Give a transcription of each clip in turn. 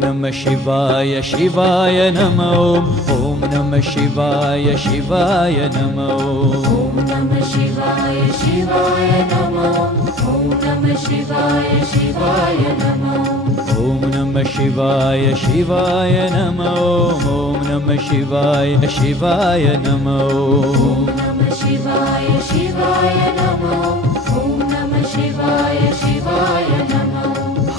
नमः शिवाय शिवाय नमः ओम नमः शिवाय शिवाय नमः ओम नमः शिवाय शिवाय नमः ओम नमः शिवाय शिवाय नमः ओम नमः शिवाय शिवाय नमः ओम नमः शिवाय शिवाय नमः ओम नमः शिवाय शिवाय नमः ओम नमः शिवाय शिवाय नमः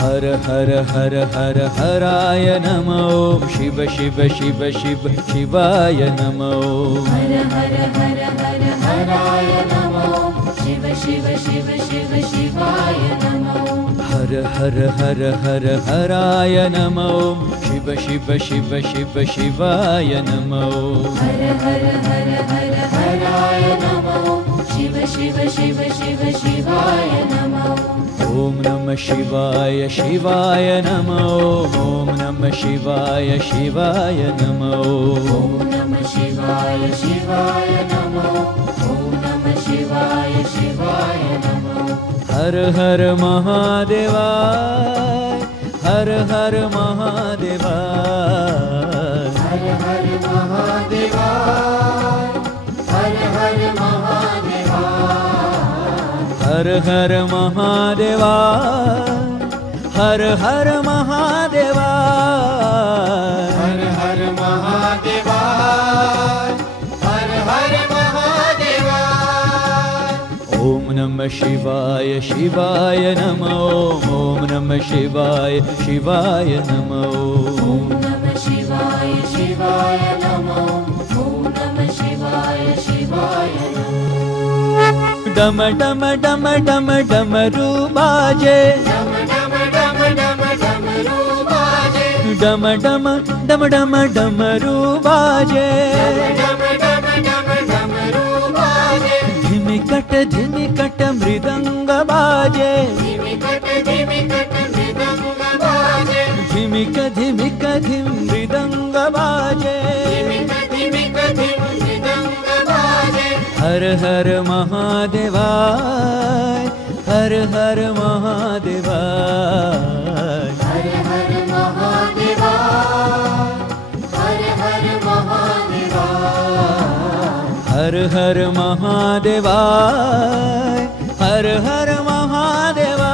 हर हर हर हर हराय नमः ओम शिव शिव शिव शिव शिवाय नमः हर हर हर हर हराय नमः शिव शिव शिव शिव शिवाय नमः हर हर हर हर हराय नमः ओम शिव शिव शिव शिव शिवाय नमः हर हर हर हर हराय नमः शिव शिव शिव शिव शिवाय नमः ओम नमः शिवाय शिवाय नमः ओम नमः शिवाय शिवाय नमः ओम नमः शिवाय शिवाय नमः ओम नमः शिवाय शिवाय नमः हर हर महादेवा हर हर महादेवा हर हर महादेवा हर हर महादेवा हर हर महादेवा हर हर महादेवा हर हर महादेवा हर हर महादेवा ओम नमः शिवाय शिवाय नमः ओम नमः शिवाय शिवाय नमः ओम नमः शिवाय शिवाय नमः ओम नमः शिवाय शिवाय नमः डम डम डम डम डमरू बाजे डम डम डम डम डमरू बाजे डम डम डम डम डमरू बाजे डम डम डम डमरू बाजे धिमिकट मृदंग बाजे धिमिकट मृदंग बाजे धिमिक धिमिक धिम मृदंग बाजे धिमिक मृदंग बाजे हर हर महादेवा हर हर महादेवा हर हर महादेवा हर हर महादेवा हर हर महादेवा हर हर महादेवा